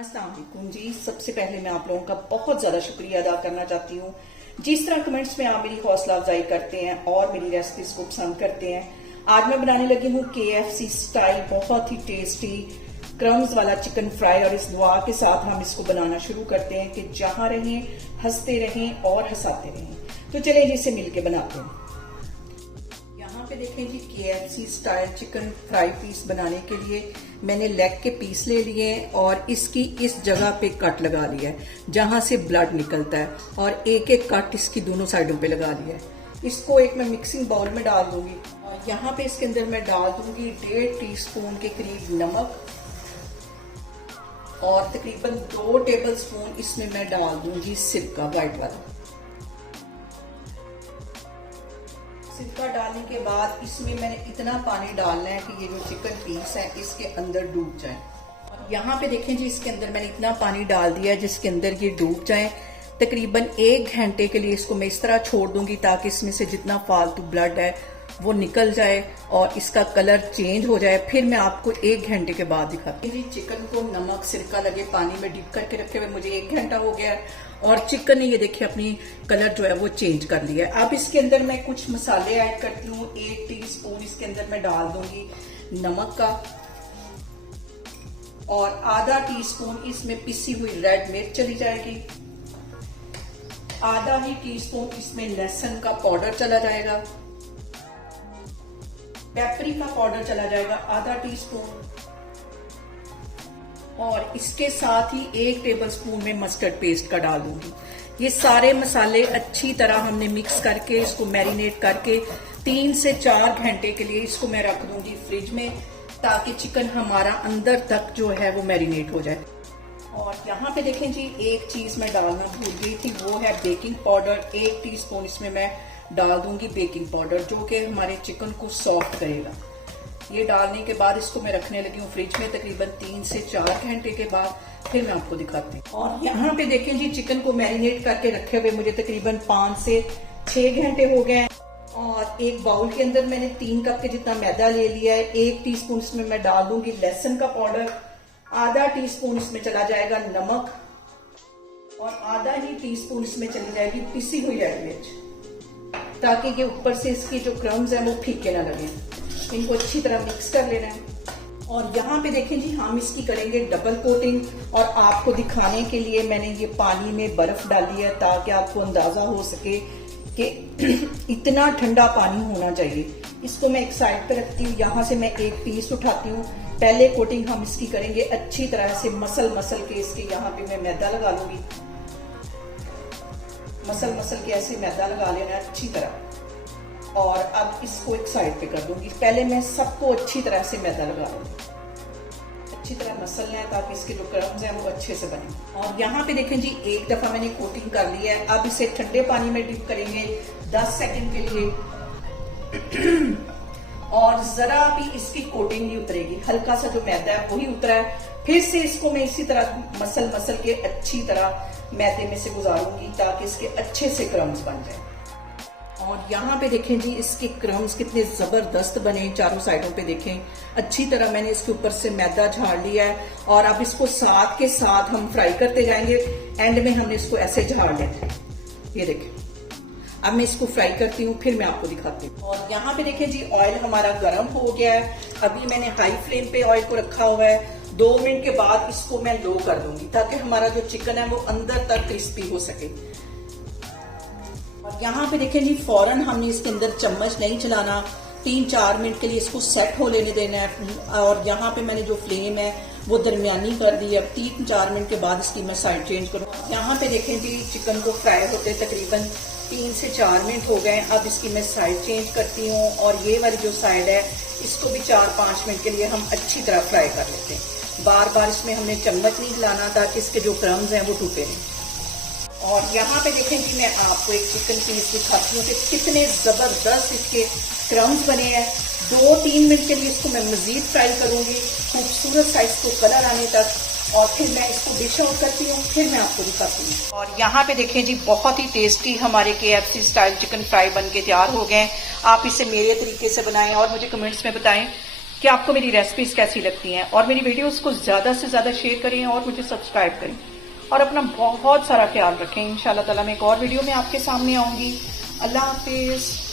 अस्सलाम वालेकुम जी। सबसे पहले मैं आप लोगों का बहुत ज़्यादा शुक्रिया अदा करना चाहती हूँ। जिस तरह कमेंट्स में आप मेरी हौसला अफजाई करते हैं और मेरी रेसिपीज को पसंद करते हैं। आज मैं बनाने लगी हूँ KFC स्टाइल बहुत ही टेस्टी क्रम्स वाला चिकन फ्राई, और इस दुआ के साथ हम इसको बनाना शुरू करते हैं कि जहां रहें हंसते रहें और हंसाते रहें। तो चलिए जी इसे मिलके बनाते हैं। यहाँ पे देखें जी KFC style chicken fry piece बनाने के लिए मैंने लेग के पीस ले लिए और इसकी इस जगह पे कट लगा लिया है जहां से ब्लड निकलता है, और एक एक कट इसकी दोनों साइडों पे लगा लिया है। इसको एक मैं मिक्सिंग बाउल में डाल दूंगी और यहाँ पे इसके अंदर मैं डाल दूंगी 1.5 टीस्पून के करीब नमक, और तकरीबन 2 टेबलस्पून इसमें मैं डाल दूंगी सिरका, वाइट वाला सिरका। डालने के बाद इसमें मैंने इतना पानी डालना है कि ये जो चिकन पीस है इसके अंदर डूब जाए। और यहाँ पे देखें जी इसके अंदर मैंने इतना पानी डाल दिया है जिसके अंदर ये डूब जाए। तकरीबन 1 घंटे के लिए इसको मैं इस तरह छोड़ दूंगी ताकि इसमें से जितना फालतू ब्लड है वो निकल जाए और इसका कलर चेंज हो जाए। फिर मैं आपको 1 घंटे के बाद दिखाती हूँ। चिकन को नमक सिरका लगे पानी में डिप करके रखे हुए मुझे 1 घंटा हो गया है, और चिकन ने ये देखिए अपनी कलर जो है वो चेंज कर लिया है। अब इसके अंदर मैं कुछ मसाले ऐड करती हूँ। 1 टीस्पून इसके अंदर मैं डाल दूंगी नमक का, और आधा टीस्पून इसमें पिसी हुई रेड मिर्च चली जाएगी। आधा ही टीस्पून इसमें लहसुन का पाउडर चला जाएगा। पेपरिका पाउडर चला जाएगा आधा टीस्पून, और इसके साथ ही 1 टेबलस्पून में मस्टर्ड पेस्ट का डाल दूंगी। ये सारे मसाले अच्छी तरह हमने मिक्स करके इसको मैरिनेट करके 3 से 4 घंटे के लिए इसको मैं रख दूंगी फ्रिज में, ताकि चिकन हमारा अंदर तक जो है वो मैरिनेट हो जाए। और यहाँ पे देखें जी एक चीज मैं डालना भूल गई थी, वो है बेकिंग पाउडर। 1 टीस्पून इसमें मैं डाल दूंगी बेकिंग पाउडर, जो कि हमारे चिकन को सॉफ्ट करेगा। ये डालने के बाद इसको मैं रखने लगी हूँ फ्रिज में तकरीबन 3 से 4 घंटे के बाद। फिर मैं आपको दिखाती हूँ। और यहाँ पे देखें जी चिकन को मैरिनेट करके रखे हुए मुझे तकरीबन 5 से 6 घंटे हो गए हैं। और एक बाउल के अंदर मैंने 3 कप के जितना मैदा ले लिया है। 1 टीस्पून इसमें मैं डाल दूंगी लहसुन का पाउडर, आधा टीस्पून इसमें चला जाएगा नमक, और आधा ही टीस्पून इसमें चली जाएगी पिसी हुई रेड मिर्च, ताकि ये ऊपर से इसकी जो क्रम्स हैं वो फीके ना लगे। इनको अच्छी तरह मिक्स कर लेना है। और यहाँ पे देखें जी हम इसकी करेंगे डबल कोटिंग, और आपको दिखाने के लिए मैंने ये पानी में बर्फ डाली है ताकि आपको अंदाजा हो सके कि इतना ठंडा पानी होना चाहिए। इसको मैं एक साइड पे रखती हूँ। यहाँ से मैं एक पीस उठाती हूँ। पहले कोटिंग हम इसकी करेंगे अच्छी तरह से मसल के इसके यहाँ पे मैं मैदा लगा लूंगी। मसल के ऐसे मैदा लगा लेना है अच्छी तरह। और अब इसको एक साइड पे कर दूंगी। पहले मैं सबको अच्छी तरह से मैदा लगा लूंगी, अच्छी तरह मसलना है ताकि इसके जो क्रम्स हैं वो अच्छे से बने। और यहाँ पे देखें जी एक दफा मैंने कोटिंग कर लिया है। अब इसे ठंडे पानी में डिप करेंगे 10 सेकंड के लिए, और जरा भी इसकी कोटिंग नहीं उतरेगी, हल्का सा जो मैदा है वही उतरा है। फिर से इसको मैं इसी तरह मसल के अच्छी तरह मैदे में से गुजारूंगी ताकि इसके अच्छे से क्रम्स बन जाए। और यहाँ पे देखें जी इसके क्रम्स कितने जबरदस्त बने। चारों साइडों पे देखें अच्छी तरह मैंने इसके ऊपर से मैदा झाड़ लिया है, और अब इसको साथ के साथ हम फ्राई करते जाएंगे। एंड में हमने इसको ऐसे झाड़ लेना है। ये देखें अब मैं इसको फ्राई करती हूँ, फिर मैं आपको दिखाती हूँ। और यहाँ पे देखें जी ऑयल हमारा गर्म हो गया है। अभी मैंने हाई फ्लेम पे ऑयल को रखा हुआ है। 2 मिनट के बाद इसको मैं लो कर दूंगी ताकि हमारा जो चिकन है वो अंदर तक क्रिस्पी हो सके। और यहाँ पे देखें जी फौरन हमने इसके अंदर चम्मच नहीं चलाना, 3-4 मिनट के लिए इसको सेट हो लेने देना है। और यहाँ पे मैंने जो फ्लेम है वो दरमियानी कर दी है। अब 3-4 मिनट के बाद इसकी मैं साइड चेंज करूँ। यहाँ पे देखें जी चिकन को फ्राई होते तकरीबन 3 से 4 मिनट हो गए। अब इसकी मैं साइड चेंज करती हूँ, और ये वाली जो साइड है इसको भी 4-5 मिनट के लिए हम अच्छी तरह फ्राई कर लेते हैं। बार बार इसमें हमने चम्मच नहीं हिलाना ताकि इसके जो क्रम्स हैं वो टूटे नहीं। और यहाँ पे देखें कि मैं आपको एक चिकन पीस दिखाती हूँ कि कितने जबरदस्त इसके क्रम्स बने हैं। 2-3 मिनट के लिए इसको मैं मजीद फ्राई करूंगी खूबसूरत सा इसको कलर आने तक, और फिर मैं इसको डिश आउट करती हूँ, फिर मैं आपको दिखाती हूँ। और यहाँ पे देखें जी बहुत ही टेस्टी हमारे KFC स्टाइल चिकन फ्राई बन के तैयार हो गए। आप इसे मेरे तरीके से बनाएं और मुझे कमेंट्स में बताएं कि आपको मेरी रेसिपीज कैसी लगती हैं, और मेरी वीडियोस को ज्यादा से ज्यादा शेयर करें और मुझे सब्सक्राइब करें, और अपना बहुत सारा ख्याल रखें। इंशाल्लाह ताला मैं एक और वीडियो में आपके सामने आऊंगी। अल्लाह हाफिज।